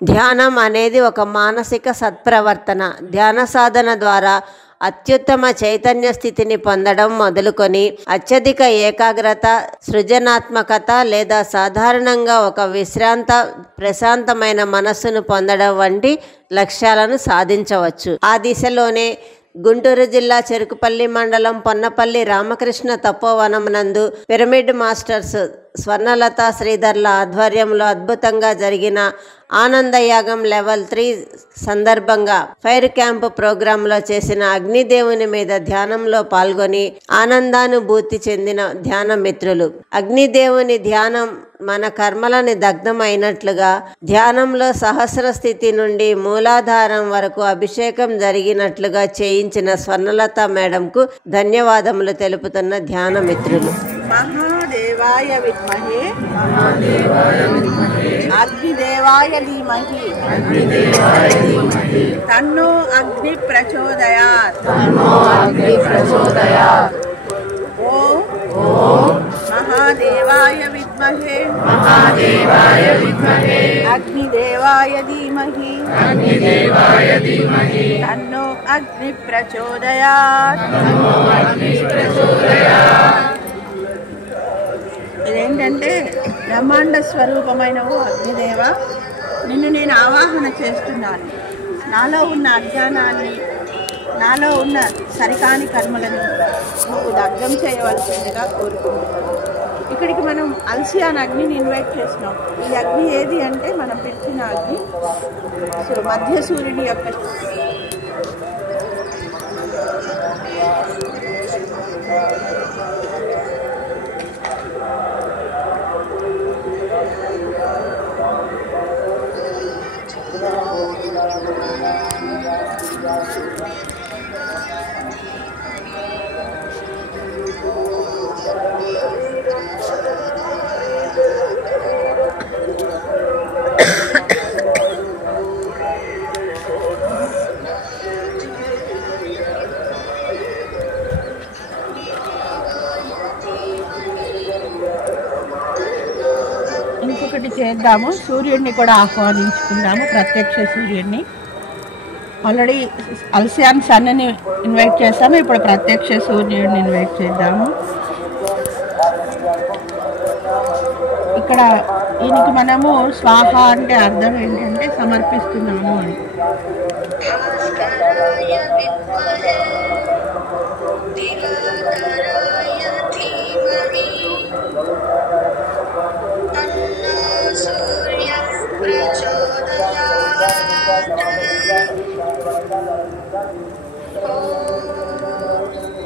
ధ్యానం అనేది ఒక మానసిక సత్ప్రవర్తన. ధ్యాన సాధన ద్వారా అత్యుత్తమ చైతన్య స్థితిని పొందడం మొదలుకొని అత్యధిక ఏకాగ్రత, సృజనాత్మకత లేదా సాధారణంగా ఒక ప్రశాంతమైన మనస్సును పొందడం వంటి లక్ష్యాలను సాధించవచ్చు. ఆ దిశలోనే గుంటూరు జిల్లా చెరుకుపల్లి మండలం పొన్నపల్లి రామకృష్ణ తపోవనం నందు పిరమిడ్ మాస్టర్స్ స్వర్ణలత శ్రీధర్ల ఆధ్వర్యంలో అద్భుతంగా జరిగిన ఆనందయాగం లెవెల్ 3 సందర్భంగా ఫైర్ క్యాంప్ ప్రోగ్రాంలో చేసిన అగ్నిదేవుని మీద ధ్యానంలో పాల్గొని ఆనందానుభూతి చెందిన ధ్యాన మిత్రులు. అగ్నిదేవుని ధ్యానం మన కర్మలని దగ్ధమైనట్లుగా, ధ్యానంలో సహస్ర స్థితి నుండి మూలాధారం వరకు అభిషేకం జరిగినట్లుగా చేయించిన స్వర్ణలత మేడంకు ధన్యవాదములు తెలుపుతున్న ధ్యాన మిత్రులు. మహాదేవాయ విద్మహే అగ్నిదేవాయ ధీమహి తన్నో అగ్ని ప్రచోదయాత్. ఓం మహాదేవాయ విద్మహే అగ్నిదేవాయ ధీమహి తన్నో అగ్ని ప్రచోదయాత్. ఇదేంటంటే బ్రహ్మాండ స్వరూపమైనవు అగ్నిదేవ, నిన్ను నేను ఆవాహన చేస్తున్నాను. నాలో ఉన్న అజ్ఞానాన్ని, నాలో ఉన్న సరికాని కర్మలను నువ్వు దగ్ధం చేయవలసిందిగా కోరుకుంటున్నాను. ఇక్కడికి మనం అల్సియాన్ అగ్నిని ఇన్వైట్ చేసినాం. ఈ అగ్ని ఏది అంటే మనం పెట్టిన అగ్ని మధ్య సూర్యుడి యొక్క ఇంకొకటి చేద్దాము. సూర్యుడిని కూడా ఆహ్వానించుకుందాము, ప్రత్యక్ష సూర్యుడిని. ఆల్రెడీ అల్సియాన్ సన్ని ఇన్వైట్ చేస్తాము, ఇప్పుడు ప్రత్యక్ష సూర్యుడిని ఇన్వైట్ చేద్దాము. ఇక్కడ దీనికి మనము స్వాహ అంటే అర్థం ఏంటంటే సమర్పిస్తున్నాము అని.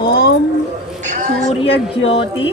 ఓం సూర్య జ్యోతి